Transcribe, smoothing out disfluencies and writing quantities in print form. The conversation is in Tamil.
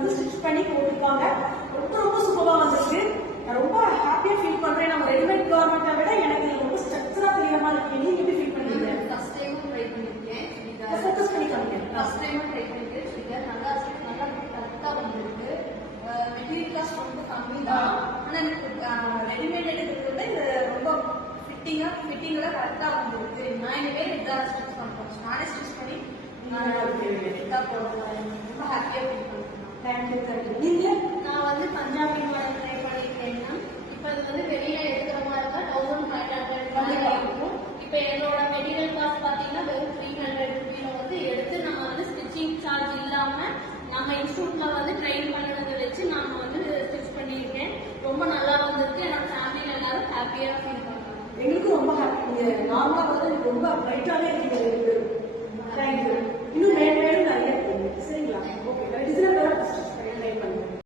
வந்து ஸ்டிச் பண்ணி போட்டுருக்காங்க. ரொம்ப ரொம்ப சூப்பரா வந்திருக்கு. நான் ரொம்ப ஹாப்பியா ஃபீல் பண்றேன். நம்ம ரெடிமேட் கார்மெண்ட்டை விட எனக்கு ரொம்ப ஸ்ட்ரக்சரா தெரியற மாதிரி இருக்கு. நீங்க எப்படி ஃபீல் பண்றீங்க? ஃபர்ஸ்ட் டைம் ட்ரை பண்ணிருக்கேன். ஃபோக்கஸ் பண்ணி காமிங்க. ஃபர்ஸ்ட் டைம் ட்ரை பண்ணிருக்கேன். சுடிதார் நல்லா கரெக்டா வந்திருக்கு. மெட்டீரியல் காஸ்ட் ரொம்ப கம்மி தான். ஆனா ரெடிமேட் எடுக்கிறத விட இது ரொம்ப ஃபிட்டிங்கோட கரெக்டா வந்திருக்கு. நான் இனிமே இதான் ஸ்டிச் பண்றேன். நானே ஸ்டிச் பண்ணி இதான் போடுறேன். ரொம்ப ஹாப்பியா ஃபீல் பண்றேன். தேங்க்யூ. நீங்க? நான் வந்து பஞ்சாபி மாடல் ட்ரை பண்ணிருக்கேன். இப்போ இது வந்து வெளியில எடுக்கிற மாதிரி இருந்தா 1500 இருக்கும். இப்போ என்னோட மெட்டீரியல் காஸ்ட் பாத்தீங்கன்னா வெறும் 300 ரூபீல வந்து எடுத்து நம்ம வந்து ஸ்டிச்சிங் சார்ஜ் இல்லாம நம்ம இன்ஸ்டியூட்ல வந்து ட்ரெயின் பண்ணதை வச்சு நாம வந்து ஸ்டிச் பண்ணியிருக்கேன். ரொம்ப நல்லா வந்திருக்கு. என்னோட ஃபேமிலியில எல்லாரும் ஹாப்பியா ஃபீல் பண்றாங்க. எங்களுக்கும் ரொம்ப ஹாப்பி. நார்மலா வந்து ரொம்ப பிரைட்டாவே இருக்கீங்க.